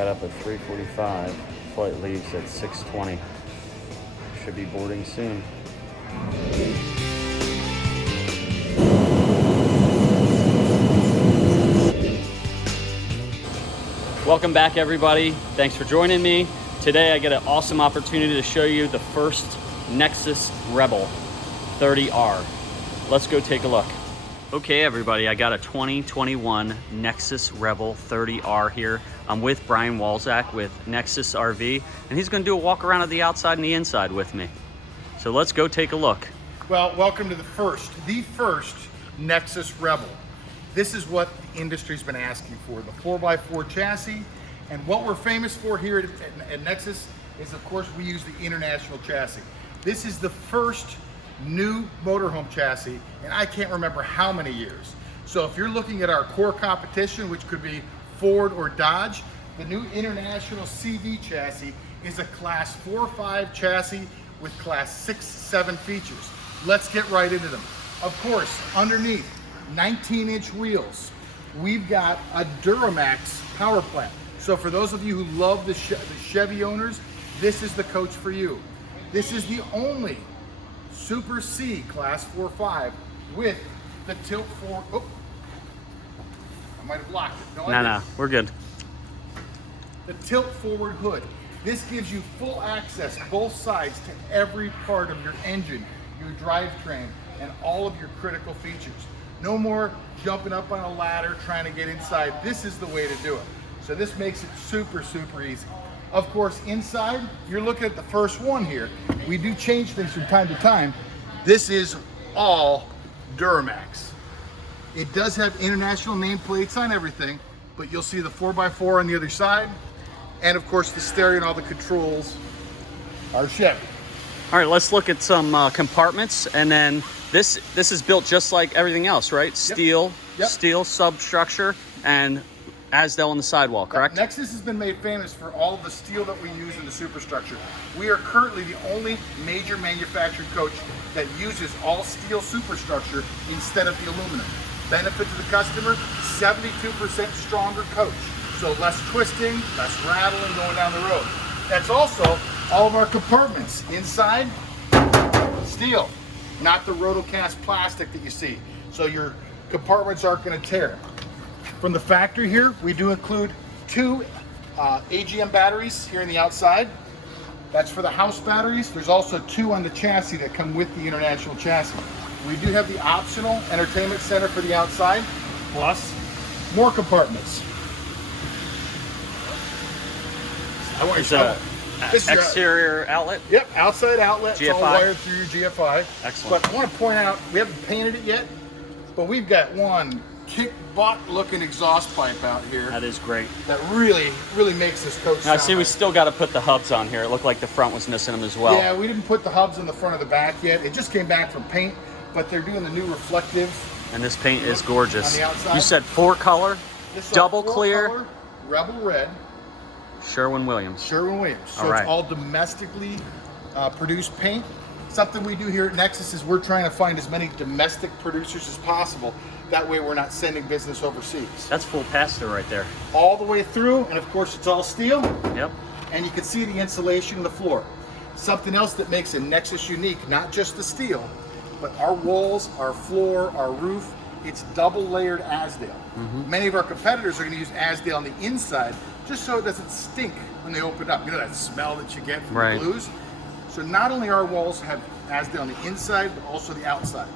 got up at 3:45. Flight leaves at 6:20. Should be boarding soon. Welcome back, everybody. Thanks for joining me. Today I get an awesome opportunity to show you the first Nexus Rebel 30R. Let's go take a look. Okay, everybody, I got a 2021 Nexus Rebel 30R here. I'm with Brian Walczak with Nexus RV, and he's gonna do a walk around of the outside and the inside with me. So let's go take a look. Well, welcome to the first Nexus Rebel. This is what the industry's been asking for, the 4x4 chassis. And what we're famous for here at Nexus is, of course, we use the international chassis. This is the first new motorhome chassis, and I can't remember how many years. So if you're looking at our core competition, which could be Ford or Dodge, the new international CV chassis is a class 4-5 chassis with class 6-7 features. Let's get right into them. Of course, underneath, 19-inch wheels. We've got a Duramax power plant. So for those of you who love the Chevy owners, this is the coach for you. This is the only Super C class 4-5 with the tilt forward. Oh, I might have locked it. No, we're good. The tilt forward hood. This gives you full access both sides to every part of your engine, your drivetrain, and all of your critical features. No more jumping up on a ladder trying to get inside. This is the way to do it. So this makes it super, super easy. Of course, inside, you're looking at the first one here. We do change things from time to time. This is all Duramax. It does have international nameplates on everything, but you'll see the 4x4 on the other side. And of course, the stereo and all the controls are Chevy. All right, let's look at some compartments, and then this is built just like everything else, right? Steel, steel substructure, and Asdel on the sidewall, correct? Nexus has been made famous for all of the steel that we use in the superstructure. We are currently the only major manufactured coach that uses all steel superstructure instead of the aluminum. Benefit to the customer, 72% stronger coach. So less twisting, less rattling going down the road. That's also all of our compartments. Inside, steel, not the rotocast plastic that you see. So your compartments aren't going to tear. From the factory here, we do include 2 AGM batteries here on the outside. That's for the house batteries. There's also 2 on the chassis that come with the international chassis. We do have the optional entertainment center for the outside, plus more compartments. I want There's this exterior outlet? Yep, outside outlet. GFI. It's all wired through your GFI. Excellent. But I want to point out, we haven't painted it yet, but we've got one kick butt looking exhaust pipe out here. That is great. That really, really makes this coach Now, I sound see we like. still got to put the hubs on here. It looked like the front was missing them as well. Yeah, we didn't put the hubs in the front of the back yet. It just came back from paint, but they're doing the new reflective. And this paint is gorgeous. On the outside. You said 4 color, This is double a 4 clear, color, Rebel Red. Sherwin-Williams. Sherwin-Williams. So All right. it's all domestically produced paint. Something we do here at Nexus is we're trying to find as many domestic producers as possible. That way we're not sending business overseas. That's full pass-through right there. All the way through, and of course it's all steel. Yep. And you can see the insulation in the floor. Something else that makes a Nexus unique, not just the steel, but our walls, our floor, our roof, it's double layered Asdel. Many of our competitors are going to use Asdel on the inside just so it doesn't stink when they open it up. You know that smell that you get from the glues? So not only our walls have Asdel on the inside, but also the outside.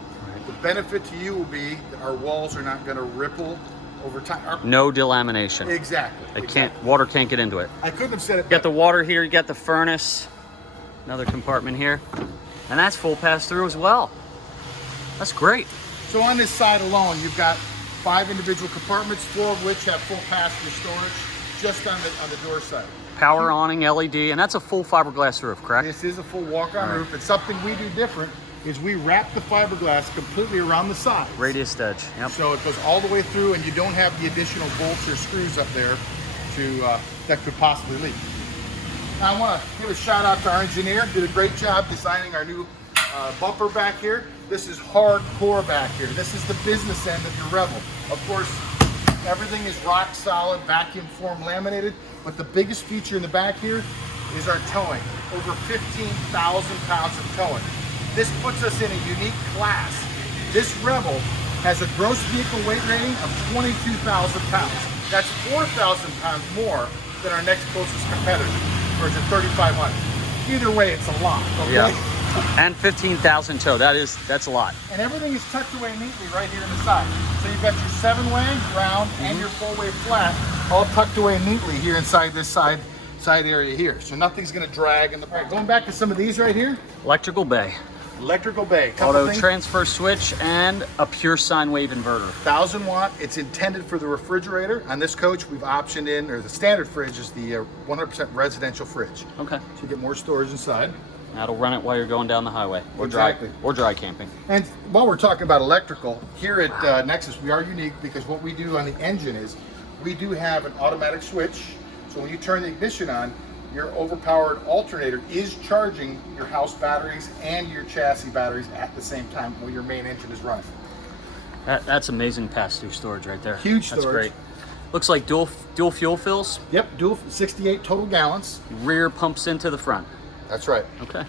The benefit to you will be that our walls are not going to ripple over time. No delamination. Exactly. Water can't get into it. I couldn't have said it You better. got the water here, you got the furnace, another compartment here, and that's full pass-through as well. That's great. So on this side alone, you've got 5 individual compartments, 4 of which have full pass-through storage, just on the door side. Power awning, LED, and that's a full fiberglass roof, correct? This is a full walk-on roof. And something we do different is we wrap the fiberglass completely around the sides. Radius edge, yep. So it goes all the way through, and you don't have the additional bolts or screws up there that could possibly leak. Now, I want to give a shout out to our engineer. Did a great job designing our new bumper back here. This is hardcore back here. This is the business end of your Rebel. Of course, Everything is rock solid, vacuum form laminated. But the biggest feature in the back here is our towing. Over 15,000 pounds of towing. This puts us in a unique class. This Rebel has a gross vehicle weight rating of 22,000 pounds. That's 4,000 pounds more than our next closest competitor, or is it 3,500? Either way, it's a lot, okay? Yeah. And 15,000 tow, that's a lot. And everything is tucked away neatly right here in the side. So you've got your 7-way round and your 4-way flat all tucked away neatly here inside this side area here. So nothing's gonna drag in the back. Going back to some of these right here. Electrical bay. Electrical bay. Auto transfer switch and a pure sine wave inverter. 1,000 watt. It's intended for the refrigerator. On this coach, we've optioned in, or the standard fridge is the 100% residential fridge. Okay. So you get more storage inside. That'll run it while you're going down the highway, or Exactly. dry camping. And while we're talking about electrical, here at Nexus, we are unique because what we do on the engine is we do have an automatic switch. So when you turn the ignition on, your overpowered alternator is charging your house batteries and your chassis batteries at the same time while your main engine is running. That's amazing pass-through storage right there. Huge storage. That's great. Looks like dual fuel fills. Yep, dual 68 total gallons. Rear pumps into the front. That's right. Okay.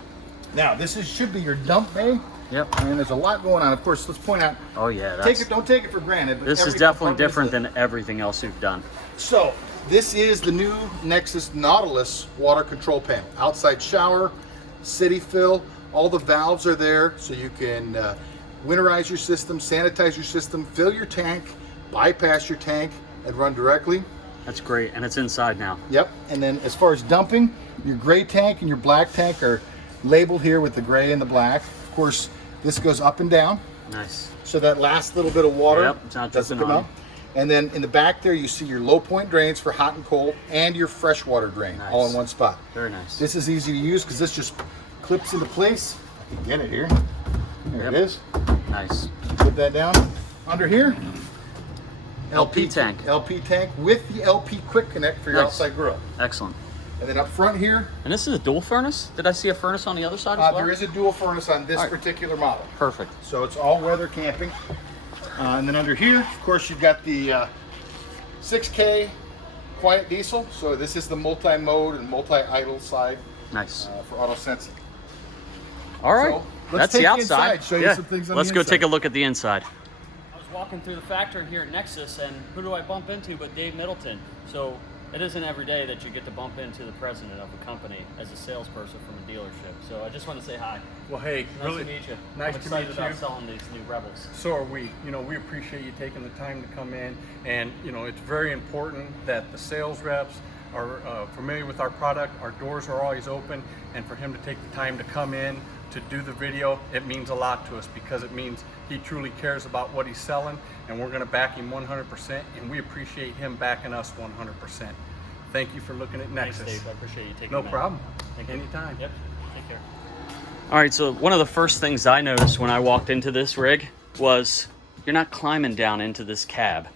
Now this should be your dump bay. Yep. And there's a lot going on. Of course, let's point out. Oh yeah. Don't take it for granted. But this is definitely different than everything else we've done. So this is the new Nexus Nautilus water control panel. Outside shower, city fill, all the valves are there so you can winterize your system, sanitize your system, fill your tank, bypass your tank, and run directly. That's great, and it's inside now. Yep, and then as far as dumping, your gray tank and your black tank are labeled here with the gray and the black. Of course, this goes up and down. Nice. So that last little bit of water it's not doesn't dripping come on out. And then in the back there, you see your low point drains for hot and cold and your freshwater drain all in one spot. Very nice. This is easy to use because this just clips into place. I can get it here. There it is. Nice. Put that down. Under here, LP tank. LP tank with the LP quick connect for your outside grill. Excellent. And then up front here. And this is a dual furnace? Did I see a furnace on the other side as well? There is a dual furnace on this particular model. Perfect. So it's all weather camping. And then under here, of course, you've got the 6K quiet diesel. So this is the multi-mode and multi-idle side. Nice. For auto sensing. All right. So that's take the you outside. inside, show you some things on Let's the go inside. take a look at the inside. I was walking through the factory here at Nexus, and who do I bump into but Dave Middleton? So it isn't every day that you get to bump into the president of a company as a salesperson from a dealership. So I just want to say hi. Well, hey, Nice really to meet you. nice I'm to excited meet about you. selling these new Rebels. So are we. You know, we appreciate you taking the time to come in, and you know, it's very important that the sales reps are familiar with our product. Our doors are always open, and for him to take the time to come in to do the video, it means a lot to us because it means he truly cares about what he's selling, and we're going to back him 100%, and we appreciate him backing us 100%. Thank you for looking at Nexus. Thanks, Dave. I appreciate you taking No the problem. Thank you. Anytime. Yep. Take care. All right, so one of the first things I noticed when I walked into this rig was you're not climbing down into this cab.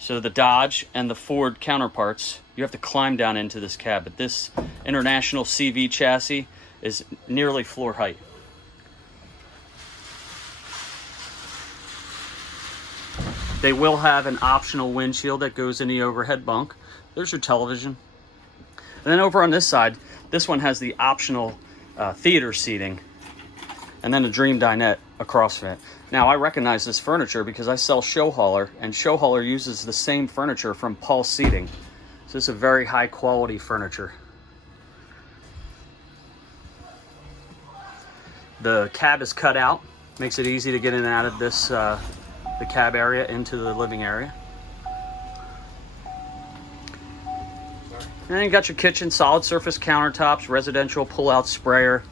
So the Dodge and the Ford counterparts, you have to climb down into this cab, but this International CV chassis is nearly floor height. They will have an optional windshield that goes in the overhead bunk. There's your television. And then over on this side, this one has the optional theater seating, and then a dream dinette across from it. Now, I recognize this furniture because I sell show hauler, and show hauler uses the same furniture from Paul Seating. So it's a very high quality furniture. The cab is cut out, makes it easy to get in and out of this the cab area into the living area. And then you got your kitchen, solid surface countertops, residential pull-out sprayer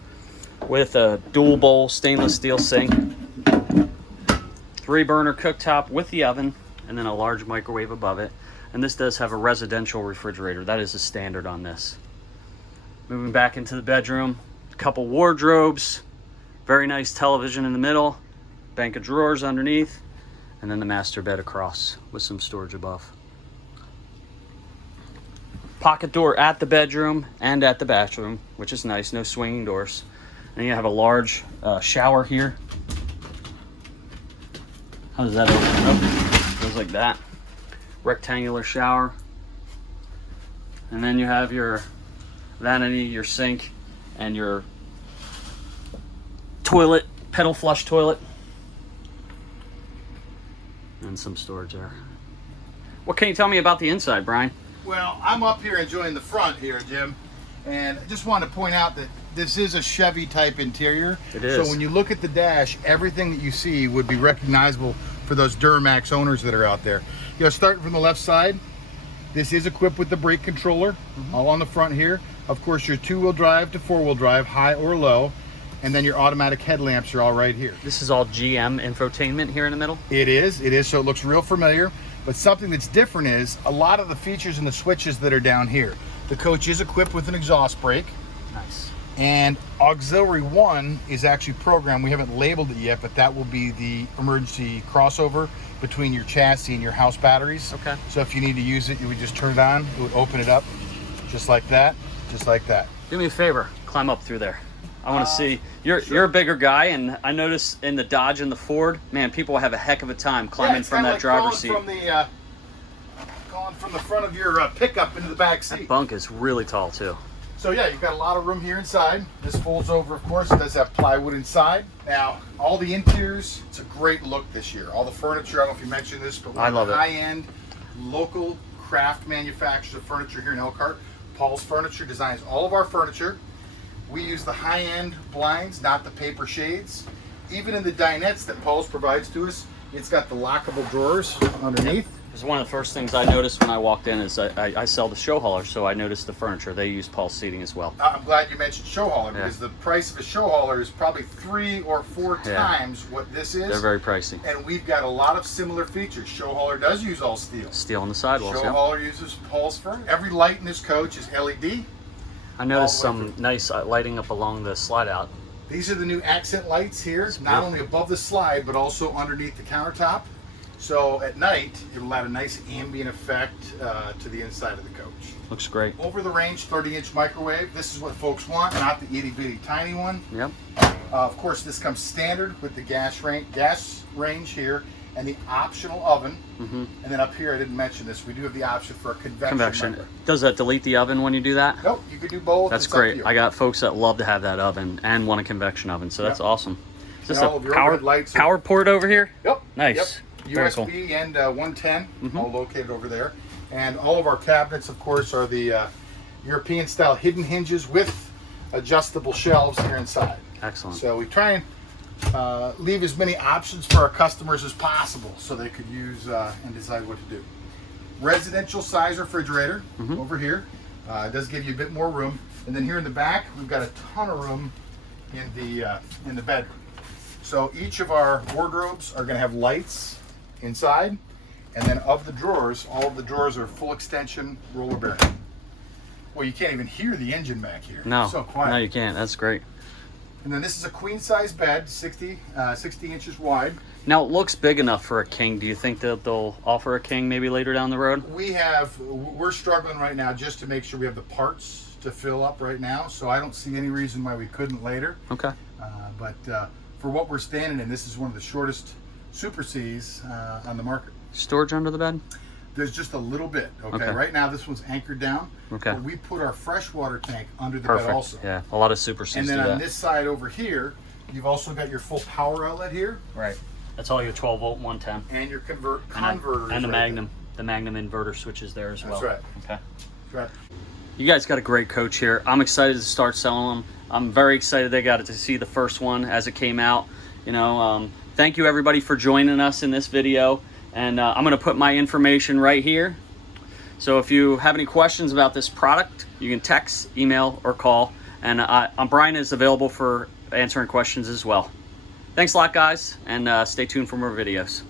with a dual bowl stainless steel sink, 3-burner cooktop with the oven, and then a large microwave above it. And this does have a residential refrigerator. That is a standard on this. Moving back into the bedroom, a couple wardrobes, very nice television in the middle, bank of drawers underneath, and then the master bed across with some storage above. Pocket door at the bedroom and at the bathroom, which is nice, no swinging doors. And you have a large shower here. How does that open up? Goes like that. rectangular shower. And then you have your vanity, your sink, and your toilet, pedal flush toilet. And some storage there. What can you tell me about the inside, Brian? Well, I'm up here enjoying the front here, Jim, and I just want to point out that this is a Chevy type interior. It is. So when you look at the dash, everything that you see would be recognizable for those Duramax owners that are out there. You know, starting from the left side, this is equipped with the brake controller, all on the front here. Of course, your 2-wheel drive to 4-wheel drive, high or low, and then your automatic headlamps are all right here. This is all GM infotainment here in the middle? It is, so it looks real familiar. But something that's different is a lot of the features and the switches that are down here. The coach is equipped with an exhaust brake. Nice. And auxiliary 1 is actually programmed. We haven't labeled it yet, but that will be the emergency crossover between your chassis and your house batteries. Okay. So if you need to use it, you would just turn it on. It would open it up just like that, just like that. Do me a favor, climb up through there. I want to see. You're a bigger guy, and I notice in the Dodge and the Ford, man, people have a heck of a time climbing from that driver's seat. Going from the front of your pickup into the back seat. That bunk is really tall too. So yeah, you've got a lot of room here inside. This folds over, of course. It does have plywood inside. Now, all the interiors, it's a great look this year. All the furniture, I don't know if you mentioned this, but I love it. High-end, local craft manufacturers of furniture here in Elkhart. Paul's Furniture designs all of our furniture. We use the high-end blinds, not the paper shades. Even in the dinettes that Paul's provides to us, it's got the lockable drawers underneath. Because one of the first things I noticed when I walked in is I sell the show hauler, so I noticed the furniture. They use Paul's seating as well. I'm glad you mentioned show hauler, because the price of a show hauler is probably 3 or 4 times what this is. They're very pricey. And we've got a lot of similar features. Show hauler does use all steel. Steel on the sidewalls, Show hauler uses Paul's furniture. Every light in this coach is LED. I noticed some nice lighting up along the slide out. These are the new accent lights here, not only above the slide, but also underneath the countertop. So at night, it will add a nice ambient effect to the inside of the coach. Looks great. Over the range 30-inch microwave. This is what folks want, not the itty bitty tiny one. Yep. Of course, this comes standard with the gas range here and the optional oven. And then up here, I didn't mention this, we do have the option for a convection. Does that delete the oven when you do that? Nope, you could do both. That's great. I got folks that love to have that oven and want a convection oven, so that's awesome. Is this a power port over here? Yep. Nice. Yep. Very cool. USB and 110, all located over there. And all of our cabinets, of course, are the European style hidden hinges with adjustable shelves here inside. Excellent. So we try and leave as many options for our customers as possible so they could use and decide what to do. Residential size refrigerator over here. It does give you a bit more room. And then here in the back, we've got a ton of room in the bedroom. So each of our wardrobes are going to have lights inside, and then of the drawers, all of the drawers are full extension roller bearing. Well, you can't even hear the engine back here. No, it's so quiet. No, you can't. That's great. And then this is a queen size bed, 60 inches wide. Now it looks big enough for a king. Do you think that they'll offer a king maybe later down the road? We're struggling right now just to make sure we have the parts to fill up right now, so I don't see any reason why we couldn't later. Okay. But for what we're standing in, this is one of the shortest Super Cs on the market. Storage under the bed? There's just a little bit, okay? Right now this one's anchored down. Okay. But we put our freshwater tank under the Perfect. bed also. Yeah, a lot of Super Cs and do then that. on this side over here, you've also got your full power outlet here. Right. That's all your 12 volt 110. And your converters. And the Magnum. The Magnum inverter switches there as well. That's right. Okay. That's right. You guys got a great coach here. I'm excited to start selling them. I'm very excited they got to see the first one as it came out. You know, thank you everybody for joining us in this video. And I'm going to put my information right here. So if you have any questions about this product, you can text, email, or call. And Brian is available for answering questions as well. Thanks a lot, guys, and stay tuned for more videos.